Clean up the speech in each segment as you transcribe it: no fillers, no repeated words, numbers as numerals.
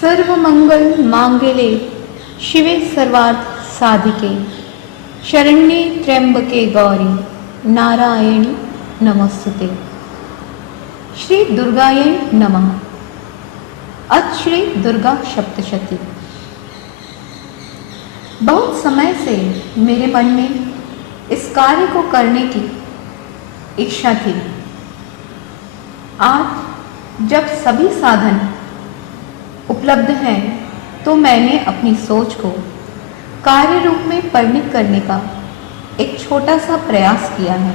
सर्वमंगल मांगल्ये शिवे सर्वार्थ साधिके शरण्ये त्र्यंबके गौरी नारायणी नमस्तुते। श्री दुर्गायै नमः। अथ श्री दुर्गा सप्तशती। बहुत समय से मेरे मन में इस कार्य को करने की इच्छा थी। आज जब सभी साधन उपलब्ध हैं तो मैंने अपनी सोच को कार्य रूप में परिणत करने का एक छोटा सा प्रयास किया है।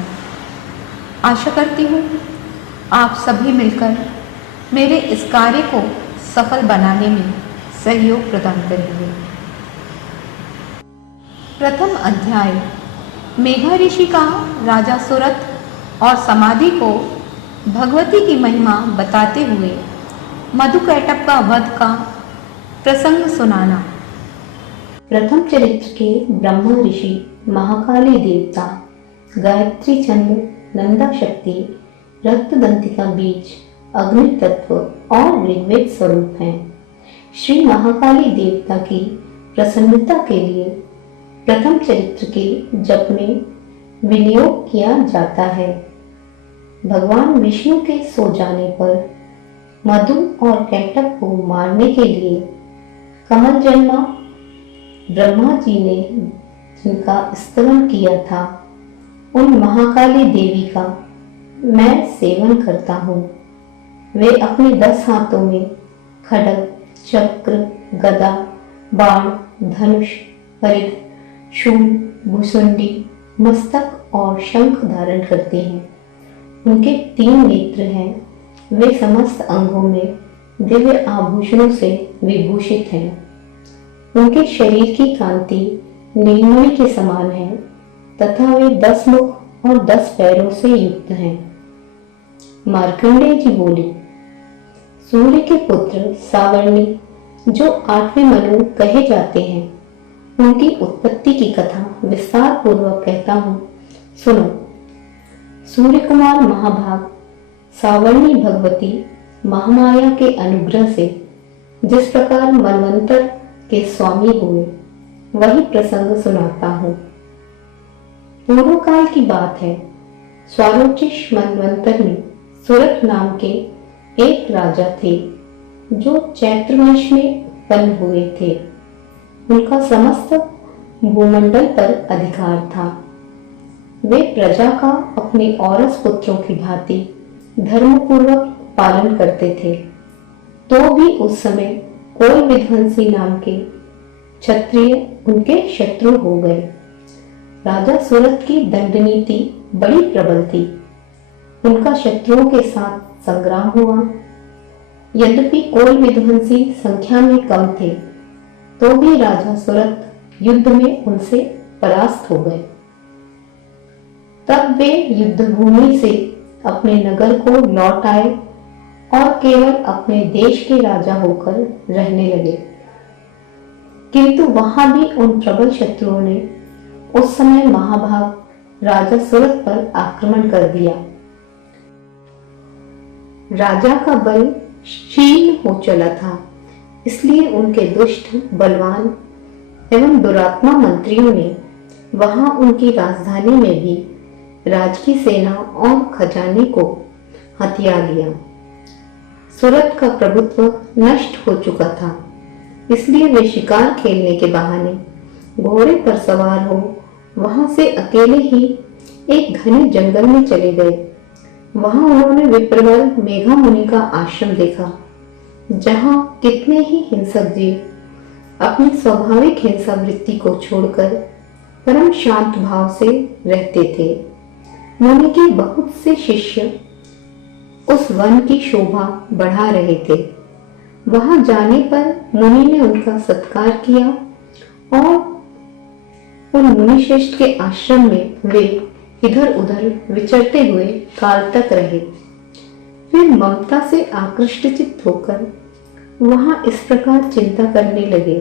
आशा करती हूँ आप सभी मिलकर मेरे इस कार्य को सफल बनाने में सहयोग प्रदान करेंगे। प्रथम अध्याय मेघा ऋषि का राजा सुरथ और समाधि को भगवती की महिमा बताते हुए मधुकैटभ का वध का प्रसंग सुनाना। प्रथम चरित्र के ब्रह्मा ऋषि महाकाली देवता गायत्री छंद नंदा शक्ति रक्तदंतिका बीज अग्नि तत्व और ऋग्वेद स्वरूप हैं। श्री महाकाली देवता की प्रसन्नता के लिए प्रथम चरित्र के जप में विनियोग किया जाता है। भगवान विष्णु के सो जाने पर मधु और कैटभ को मारने के लिए कमल जन्मा ब्रह्मा जी ने जिनका स्तवन किया था, उन महाकाली देवी का मैं सेवन करता हूँ। वे अपने 10 हाथों में खड्ग, चक्र, गदा, बाण, धनुष, परिघ, शूल, भुसुंडी, मस्तक और शंख धारण करते हैं। उनके 3 नेत्र हैं। वे समस्त अंगों में दिव्य आभूषणों से विभूषित हैं। उनके शरीर की कांति नीलमणि के समान है तथा वे 10 मुख और 10 पैरों से युक्त हैं। मार्कंडेय जी बोले, सूर्य के पुत्र सावर्णी जो 8वें मनु कहे जाते हैं, उनकी उत्पत्ति की कथा विस्तार पूर्वक कहता हूँ, सुनो। सूर्य कुमार महाभाग सावर्णी भगवती महामाया के अनुग्रह से जिस प्रकार मनवंतर के स्वामी हुए, वही प्रसंग सुनाता हूँ। पूर्व काल की बात है। स्वारोचिष मनवंतर में सुरथ नाम के एक राजा थे जो चैत्र मास में उत्पन्न हुए थे। उनका समस्त भूमंडल पर अधिकार था। वे प्रजा का अपने औरस पुत्रों की भांति धर्मपूर्वक पालन करते थे। तो भी उस समय कोल विध्वंसी नाम के क्षत्रिय उनके शत्रु हो गए। राजा सुरथ की दंड नीति बड़ी प्रबल थी। उनका शत्रुओं के साथ संग्राम हुआ। यद्यपि कोल विध्वंसी संख्या में कम थे, तो भी राजा सुरथ युद्ध में उनसे परास्त हो गए। तब वे युद्ध भूमि से अपने नगर को लौट आए और केवल अपने देश के राजा होकर रहने लगे। किंतु वहां भी उन प्रबल शत्रुओं ने उस समय महाभाग राजा सुरथ पर आक्रमण कर दिया। राजा का बल क्षीण हो चला था, इसलिए उनके दुष्ट, बलवान एवं दुरात्मा मंत्रियों ने वहां उनकी राजधानी में भी राजकी सेना और खजाने को हथिया लिया। सुरथ का प्रभुत्व नष्ट हो चुका था, इसलिए वे शिकार खेलने के बहाने घोड़े पर सवार हो वहां से अकेले ही एक घने जंगल में चले गए। वहां उन्होंने विप्रवर मेघा मुनि का आश्रम देखा, जहां कितने ही हिंसक जीव अपनी स्वाभाविक हिंसा वृत्ति को छोड़कर परम शांत भाव से रहते थे। मुनि के बहुत से शिष्य उस वन की शोभा बढ़ा रहे थे। वहां जाने पर मुनि ने उनका सत्कार किया और उन मुनिश्रेष्ठ के आश्रम में वे इधर उधर विचरते हुए काल तक रहे। फिर ममता से आकृष्टचित्त होकर वहां इस प्रकार चिंता करने लगे,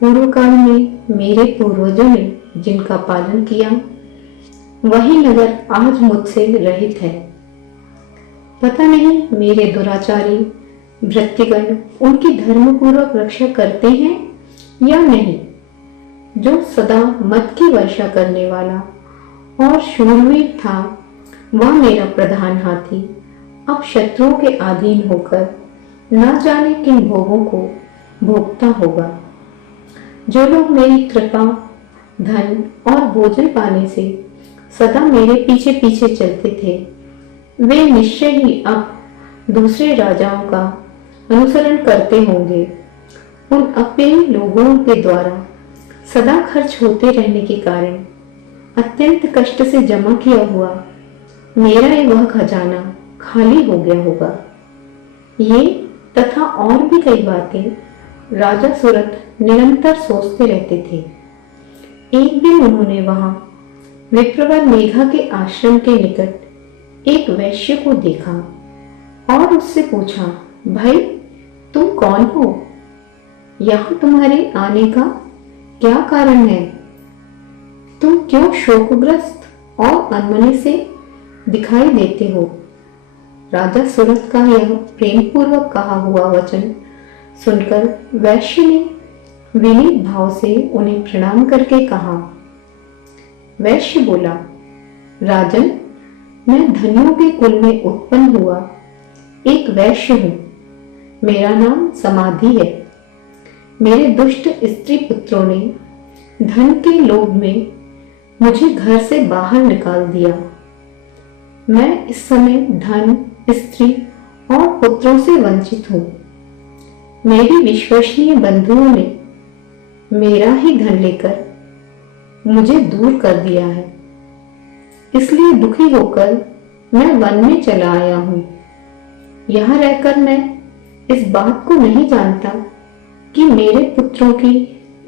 पूर्व काल में मेरे पूर्वजों ने जिनका पालन किया, वही नगर आज मुझसे रहित है। पता नहीं मेरे दुराचारी भृत्यगण उनकी धर्मपूर्वक रक्षा करते हैं या नहीं? जो सदा मत की वर्षा करने वाला और शूरवीर था, वह मेरा प्रधान हाथी अब शत्रुओं के अधीन होकर न जाने किन भोगों को भोगता होगा। जो लोग मेरी कृपा, धन और भोजन पाने से सदा मेरे पीछे पीछे चलते थे, वे निश्चय ही अब दूसरे राजाओं का अनुसरण करते होंगे। उन अप्रिय लोगों के द्वारा सदा खर्च होते रहने के कारण अत्यंत कष्ट से जमा किया हुआ मेरा ये वह खजाना खाली हो गया होगा। ये तथा और भी कई बातें राजा सूरत निरंतर सोचते रहते थे। एक दिन उन्होंने वहां विप्रवर मेघा के आश्रम के निकट एक वैश्य को देखा और उससे पूछा, भाई तुम कौन हो? यहां तुम्हारे आने का क्या कारण है? तुम क्यों शोकग्रस्त और अनमने से दिखाई देते हो? राजा सूरत का यह प्रेम पूर्वक कहा हुआ वचन सुनकर वैश्य ने विनीत भाव से उन्हें प्रणाम करके कहा। वैश्य बोला, राजन, मैं धनियों के कुल में उत्पन्न हुआ एक वैश्य हूं। मेरा नाम समाधि है। मेरे दुष्ट स्त्री पुत्रों ने धन के लोभ में मुझे घर से बाहर निकाल दिया। मैं इस समय धन, स्त्री और पुत्रों से वंचित हूं। मेरी विश्वसनीय बंधुओं ने मेरा ही धन लेकर मुझे दूर कर दिया है। इसलिए दुखी होकर मैं वन में चला आया हूं। यहां रहकर मैं इस बात को नहीं जानता कि मेरे पुत्रों की,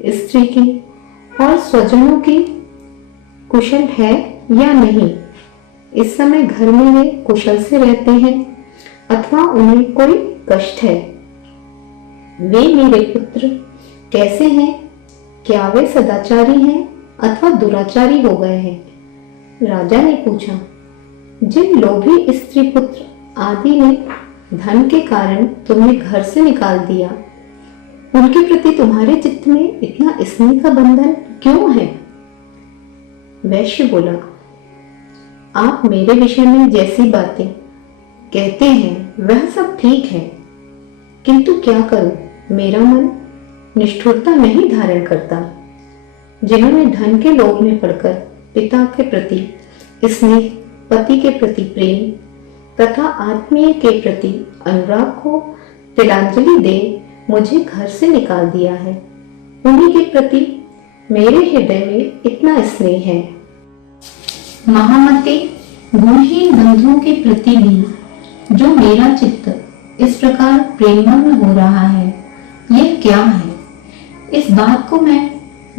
स्त्री की और स्वजनों की कुशल है या नहीं। इस समय घर में वे कुशल से रहते हैं अथवा उन्हें कोई कष्ट है। वे मेरे पुत्र कैसे हैं? क्या वे सदाचारी हैं अथवा दुराचारी हो गए हैं? राजा ने पूछा। जिन लोभी स्त्री पुत्र आदि ने धन के कारण तुम्हें घर से निकाल दिया, उनके प्रति तुम्हारे चित्त में इतना स्नेह का बंधन क्यों है? वैश्य बोला, आप मेरे विषय में जैसी बातें कहते हैं वह सब ठीक है, किंतु क्या करूं, मेरा मन निष्ठुरता नहीं धारण करता। जिन्होंने धन के लोभ में पड़कर पिता के प्रति स्नेह, पति के प्रति प्रेम तथा आत्मीय के प्रति अनुराग को तिलांजलि दे मुझे घर से निकाल दिया है, उन्हीं के प्रति मेरे हृदय में इतना स्नेह है। महामते, गुणहीन बंधुओं के प्रति भी जो मेरा चित्त इस प्रकार प्रेममग्न हो रहा है, यह क्या है? इस बात को मैं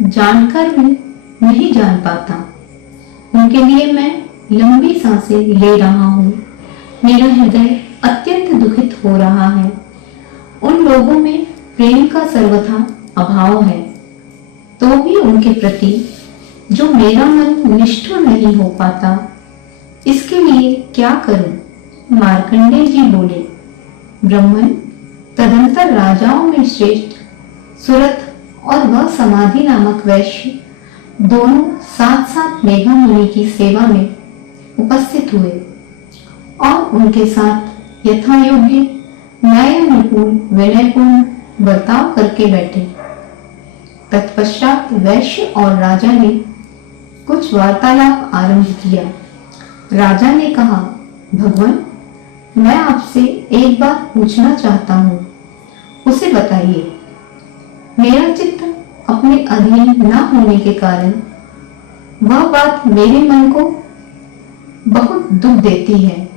जानकर भी नहीं जान पाता। उनके लिए मैं लंबी सांसें ले रहा हूँ। मेरा हृदय अत्यंत दुखित हो रहा है। उन लोगों में प्रेम का सर्वथा अभाव है, तो भी उनके प्रति जो मेरा मन निष्ठुर नहीं हो पाता, इसके लिए क्या करूं? मार्कंडेय जी बोले, ब्रह्मन, तदंतर राजाओं में श्रेष्ठ सूरत और वह समाधि नामक वैश्य दोनों साथ साथ मेघा मुनि की सेवा में उपस्थित हुए और उनके साथ यथा योग्य न्यायपूर्ण विनयपूर्ण बर्ताव करके बैठे। तत्पश्चात वैश्य और राजा ने कुछ वार्तालाप आरंभ किया। राजा ने कहा, भगवान, मैं आपसे एक बात पूछना चाहता हूँ, उसे बताइए। मेरा चित्त अपने अधीन न होने के कारण वह बात मेरे मन को बहुत दुख देती है।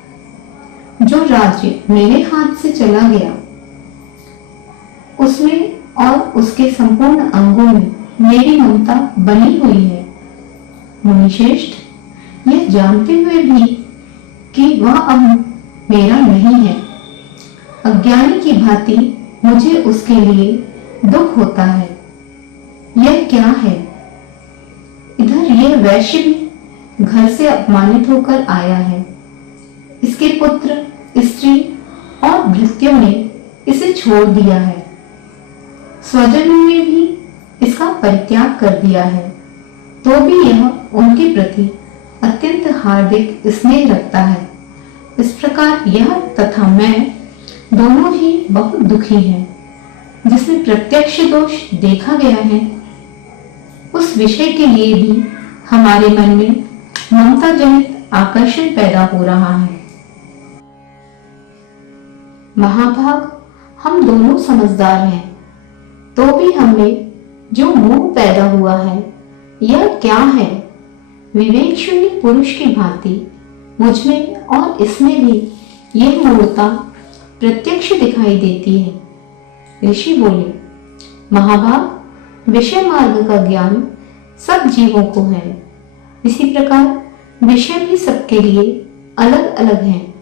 जो राज्य मेरे हाथ से चला गया, उसमें और उसके संपूर्ण अंगों में मेरी ममता बनी हुई है। मुनिश्रेष्ठ, यह जानते हुए भी कि वह अब मेरा नहीं है, अज्ञानी की भांति मुझे उसके लिए दुख होता है। यह क्या है? इधर यह वैश्य भी घर से अपमानित होकर आया है। इसके पुत्र, स्त्री और भृत्यों ने इसे छोड़ दिया है, स्वजनों ने भी इसका परित्याग कर दिया है, तो भी यह उनके प्रति अत्यंत हार्दिक स्नेह रखता है। इस प्रकार यह तथा मैं दोनों ही बहुत दुखी हैं। जिसमें प्रत्यक्ष दोष देखा गया है, उस विषय के लिए भी हमारे मन में ममता जनित आकर्षण पैदा हो रहा है। महाभाग, हम दोनों समझदार हैं, तो भी हमें जो मोह पैदा हुआ है, यह क्या है? विवेक शून्य पुरुष की भांति मुझ में और इसमें भी यह मूर्ता प्रत्यक्ष दिखाई देती है। ऋषि बोले, महाभाग, विषय मार्ग का ज्ञान सब जीवों को है। इसी प्रकार विषय भी सबके लिए अलग अलग हैं।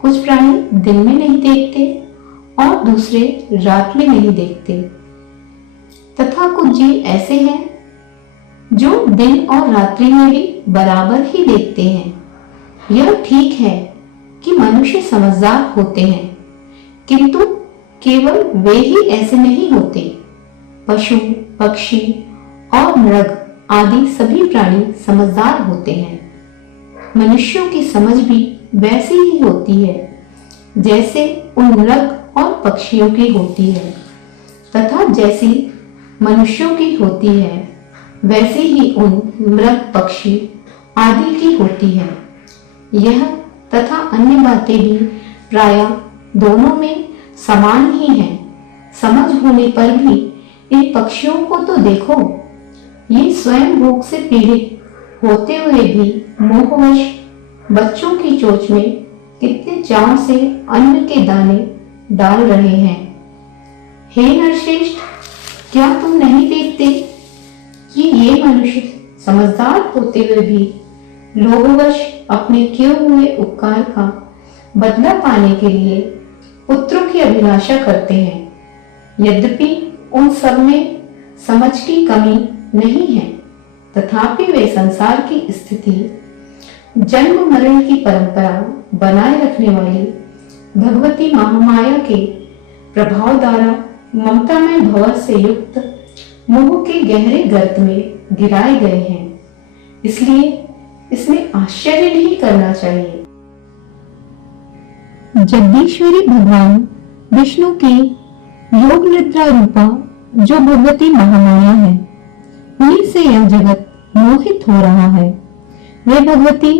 कुछ प्राणी दिन में नहीं देखते और दूसरे रात में नहीं देखते, तथा कुछ जीव ऐसे हैं जो दिन और रात्रि में भी बराबर ही देखते हैं। यह ठीक है कि मनुष्य समझदार होते हैं, किंतु केवल वे ही ऐसे नहीं होते। पशु, पक्षी और मृग आदि सभी प्राणी समझदार होते हैं। मनुष्यों की समझ भी वैसी ही होती है जैसे उन मृग और पक्षियों की होती है, तथा जैसी मनुष्यों की होती है वैसी ही उन मृग, पक्षी आदि की होती है। यह तथा अन्य बातें भी प्रायः दोनों में समान ही हैं। समझ होने पर भी इन पक्षियों को तो देखो, ये स्वयं भूख से पीड़ित होते हुए भी मोहवश बच्चों की चोंच में कितने चाव से अन्न के दाने डाल रहे हैं। हे नरश्रेष्ठ, क्या तुम नहीं देखते कि ये मनुष्य समझदार होते हुए भी लोभवश अपने किए हुए उपकार का बदला पाने के लिए पुत्रों की अभिलाषा करते हैं। यद्यपि उन सब में समझ की कमी नहीं है, तथापि वे संसार की स्थिति, जन्म मरण की परंपरा बनाए रखने वाली भगवती महामाया के प्रभाव द्वारा ममता में भंवर से युक्त मोह के गहरे गर्त में गिराए गए हैं। इसलिए इसमें आश्चर्य नहीं करना चाहिए। जगदीश्वरी भगवान विष्णु की योग निद्रा रूपा जो भगवती महामाया है, उन्हीं से यह जगत मोहित हो रहा है। वे भगवती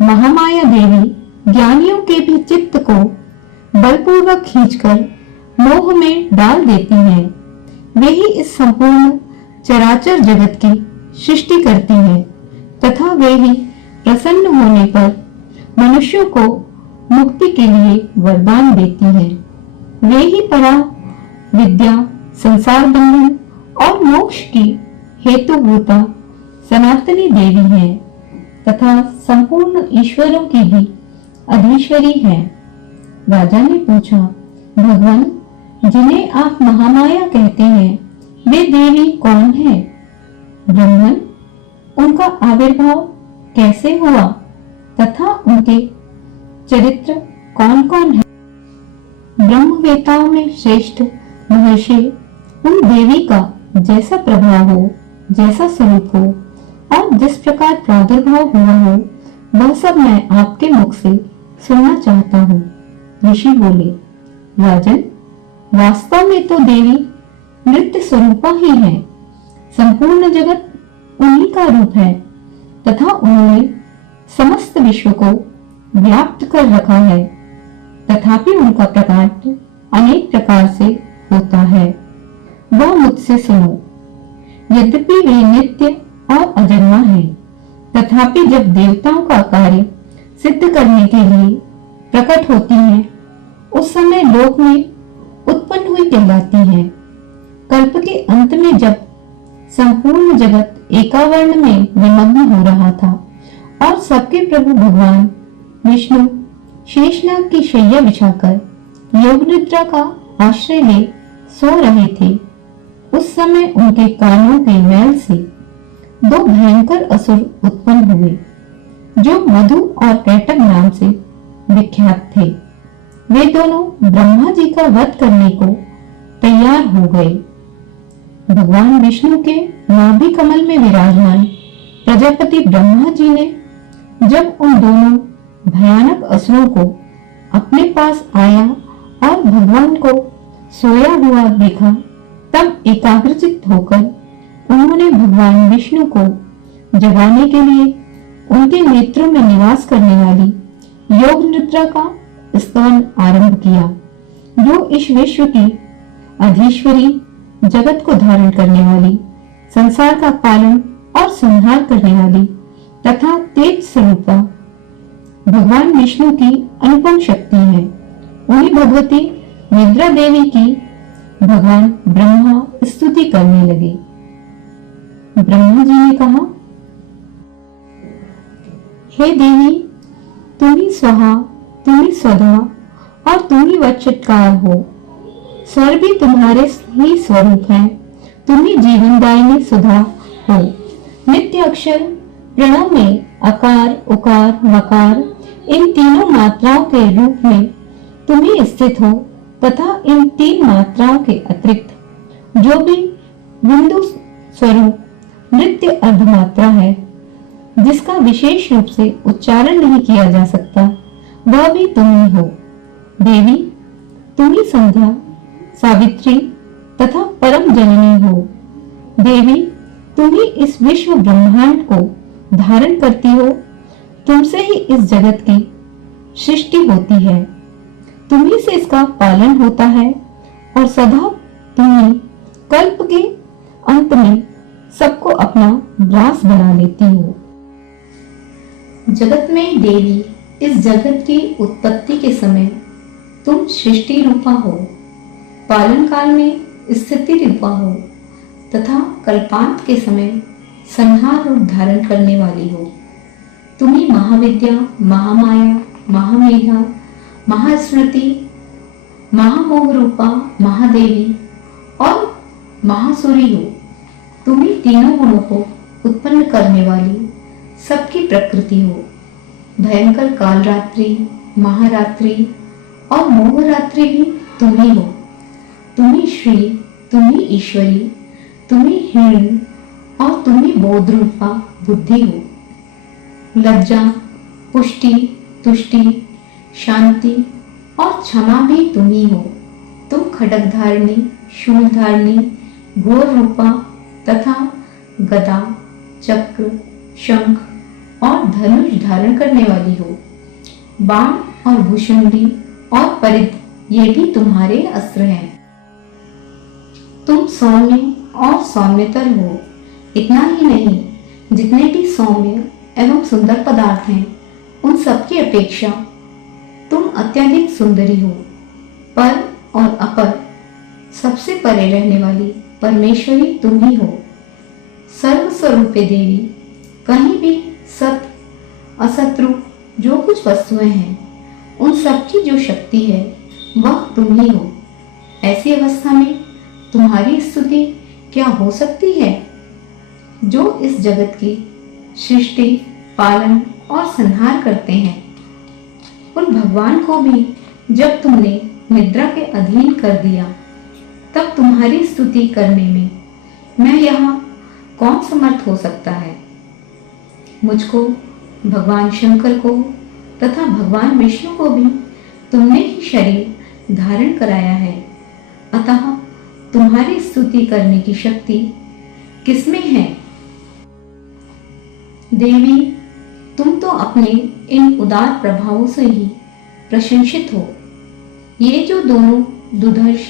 महामाया देवी ज्ञानियों के भी चित्त को बलपूर्वक खींचकर मोह में डाल देती हैं। वे ही इस संपूर्ण चराचर जगत की सृष्टि करती हैं, तथा वे ही प्रसन्न होने पर मनुष्यों को मुक्ति के लिए वरदान देती हैं। वे ही परा विद्या, संसार बंधन और मोक्ष की हेतुभूता सनातनी देवी हैं, तथा संपूर्ण ईश्वरों की भी अधीश्वरी हैं। राजा ने पूछा, भगवान, जिन्हें आप महामाया कहते हैं, वे देवी कौन है? ब्राह्मण, उनका आविर्भाव कैसे हुआ तथा उनके चरित्र कौन कौन है? ब्रह्मवेताओं में श्रेष्ठ महर्षि उन देवी का जैसा प्रभाव हो, जैसा स्वरूप हो और जिस प्रकार प्रादुर्भाव हुआ हो, वह सब मैं आपके मुख से सुनना चाहता हूँ। ऋषि बोले, राजन, वास्तव में तो देवी नृत्य स्वरूपा ही है। संपूर्ण जगत उन्हीं का रूप है, तथा उन्होंने समस्त विश्व को व्याप्त कर रखा है। तथापि उनका प्रकाश अनेक प्रकार से होता है। वह मुझसे सुनो। यद्यपि वे नित्य और अजन्मा है, तथापि जब देवताओं का कार्य सिद्ध करने के लिए प्रकट होती हैं, उस समय लोक में उत्पन्न हुई कहलाती हैं। कल्प के अंत में जब संपूर्ण जगत एकावर्ण में निमग्न हो रहा था और सबके प्रभु भगवान विष्णु शेषनाग की शैया बिछाकर योग निद्रा का आश्रय ले सो रहे थे, उस समय उनके कानों के मैल से दो भयंकर असुर उत्पन्न हुए, जो मधु और कैटक नाम से विख्यात थे। वे दोनों ब्रह्मा जी का वध करने को तैयार हो गए। भगवान विष्णु के नाभि कमल में विराजमान प्रजापति ब्रह्मा जी ने जब उन दोनों भयानक असुरों को अपने पास आया और भगवान को सोया हुआ देखा, तब एकाग्रचित्त होकर उन्होंने भगवान विष्णु को जगाने के लिए उनके नेत्रों में निवास करने वाली योग निद्रा का स्तवन आरंभ किया, जो इस विश्व की अधीश्वरी, जगत को धारण करने वाली, संसार का पालन और संहार करने वाली तथा तेज स्वरूपा भगवान विष्णु की अनुपम शक्ति है। उन्हीं भगवती निद्रा देवी की भगवान ब्रह्मा स्तुति करने लगे। ब्रह्मा जी ने कहा, हे देवी, तुम ही स्वाहा, तुम ही स्वधा और तुम ही वक्षकार हो। स्वर भी तुम्हारे ही स्वरूप है। तुम ही जीवनदायिनी सुधा हो। नित्य अक्षर प्रणव में अकार, उकार, मकार इन तीनों मात्राओं के रूप में तुम ही स्थित हो तथा इन तीन मात्राओं के अतिरिक्त जो भी बिंदु स्वरूप नृत्य अर्धमात्रा है, जिसका विशेष रूप से उच्चारण नहीं किया जा सकता, वह भी तुम ही हो। देवी, तुम ही संध्या, सावित्री तथा परम जननी हो। देवी, तुम ही इस विश्व ब्रह्मांड को धारण करती हो। तुमसे ही इस जगत की सृष्टि होती है, तुम ही से इसका पालन होता है और सदा तुम ही कल्प के अंत में सबको अपना ग्रास बना लेती हो। जगत में देवी, इस जगत की उत्पत्ति के समय तुम सृष्टि रूपा हो, पालन काल में स्थिति रूपा हो तथा कल्पांत के समय संहार रूप धारण करने वाली हो। तुम ही महाविद्या, महामाया, महामेधा, महास्मृति, महामोह रूपा महादेवी और महासुरी हो। तुम ही तीनों गुणों को उत्पन्न करने वाली सबकी प्रकृति हो। भयंकर कालरात्रि, महारात्रि और मोहरात्रि भी तुम ही हो। तुम ही श्री, तुम ही ईश्वरी, तुम ही हिरण्य और तुम ही बोध रूपा बुद्धि हो। लज्जा, पुष्टि, तुष्टि, शांति और क्षमा भी तुम ही हो। तुम खड्ग धारिणी, शूल धारिणी, घोर रूपा तथा गदा, चक्र, शंख और धनुष धारण करने वाली हो। बाण और भूषुंडी और परिध, ये भी तुम्हारे अस्त्र हैं। तुम सौम्य और सौम्यतर हो। इतना ही नहीं, जितने भी सौम्य एवं सुंदर पदार्थ हैं, उन सबकी अपेक्षा तुम अत्यधिक सुंदरी हो। पर और अपर, सबसे परे रहने वाली परमेश्वरी तुम ही हो। सर्व स्वरूपे देवी, कहीं भी सत असत रूप जो कुछ वस्तुएं हैं, उन सबकी जो शक्ति है वह तुम ही हो। ऐसी अवस्था में तुम्हारी स्तुति क्या हो सकती है? जो इस जगत की सृष्टि, पालन और संहार करते हैं, उन भगवान को भी जब तुमने निद्रा के अधीन कर दिया, तब तुम्हारी स्तुति करने में मैं यहाँ कौन समर्थ हो सकता है? मुझको, भगवान शंकर को तथा भगवान विष्णु को भी तुमने ही शरीर धारण कराया है, अतः तुम्हारी स्तुति करने की शक्ति किसमें है? देवी, तुम तो अपने इन उदार प्रभावों से ही प्रशंसित हो। ये जो दोनों दुधर्ष,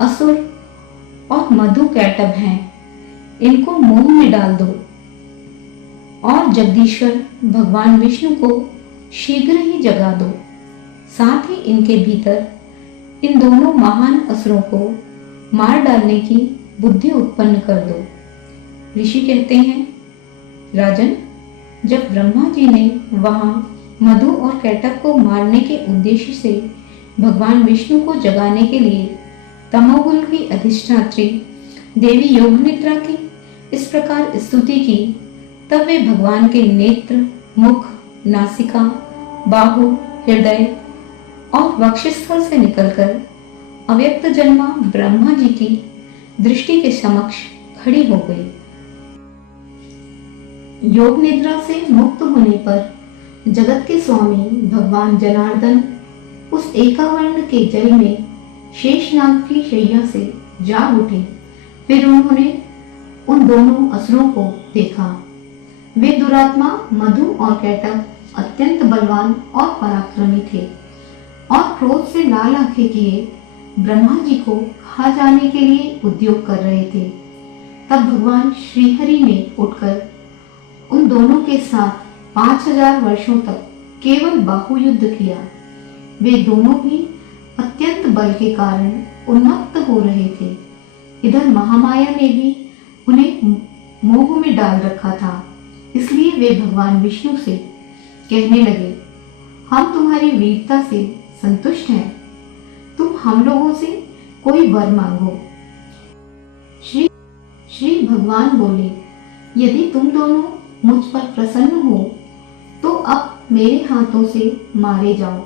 असुर और मधु कैटभ हैं, इनको मोह में डाल दो और जगदीश्वर भगवान विष्णु को शीघ्र ही जगा दो। साथ ही इनके भीतर इन दोनों महान असुरों को मार डालने की बुद्धि उत्पन्न कर दो। ऋषि कहते हैं, राजन, जब ब्रह्मा जी ने वहां मधु और कैटभ को मारने के उद्देश्य से भगवान विष्णु को जगाने के लिए तमोगुण की अधिष्ठात्री देवी योगनिद्रा की इस प्रकार स्तुति की, तब वे भगवान के नेत्र, मुख, नासिका, बाहु, हृदय और वक्षस्थल से निकलकर अव्यक्त जन्मा ब्रह्मा जी की दृष्टि के समक्ष खड़ी हो गई। योग निद्रा से मुक्त होने पर जगत के स्वामी भगवान जनार्दन उस एकावर्ण के जल में शेषनाग की शैया से जाग उठे। फिर उन्होंने उन दोनों असुरों को देखा। वे दुरात्मा मधु और कैटव अत्यंत बलवान और पराक्रमी थे और क्रोध से लाल आंखें किए ब्रह्मा जी को खा जाने के लिए उद्योग कर रहे थे। तब भगवान श्रीहरि ने उठकर उन दोनों के साथ 5000 वर्षों तक केवल बाहुयुद्ध किया। वे दोनों भी अत्यंत बल के कारण उन्मत्त हो रहे थे। इधर महामाया ने भी उन्हें मोह में डाल रखा था। इसलिए वे भगवान विष्णु से कहने लगे, हम तुम्हारी वीरता से संतुष्ट हैं, तुम हम लोगों से कोई वर मांगो। श्री भगवान बोले, यदि तुम दोनों मुझ पर प्रसन्न हो तो अब मेरे हाथों से मारे जाओ।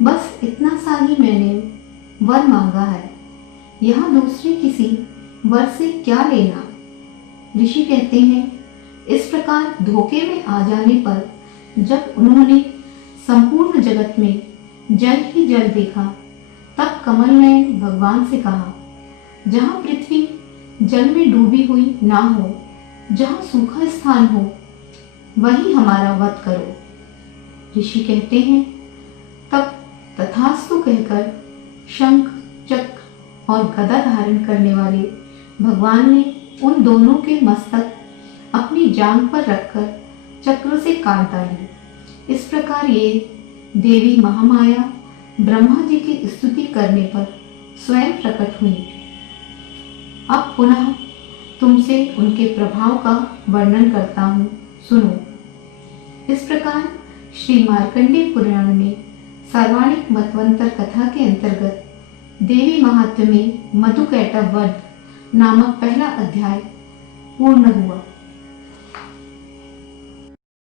बस इतना सा ही मैंने वर मांगा है, यहाँ दूसरे किसी वर से क्या लेना। ऋषि कहते हैं, इस प्रकार धोखे में आ जाने पर जब उन्होंने संपूर्ण जगत में जल ही जल देखा, तब कमल ने भगवान से कहा, जहाँ पृथ्वी जल में डूबी हुई ना हो, जहाँ सूखा स्थान हो, वही हमारा वध करो। ऋषि कहते हैं, तब तथास्तु कहकर शंख चक्र और गदा धारण करने वाले भगवान ने उन दोनों के मस्तक अपनी जांघ पर रखकर चक्र से काट डाली। इस प्रकार ये देवी महामाया ब्रह्मा जी की स्तुति करने पर स्वयं प्रकट हुई। अब पुनः तुमसे उनके प्रभाव का वर्णन करता हूँ, सुनो। इस प्रकार श्री मार्कंडेय पुराण में सर्वाणिक मतवंतर कथा के अंतर्गत देवी महात्म्य में मधु कैटव वध नामक पहला अध्याय पूर्ण हुआ।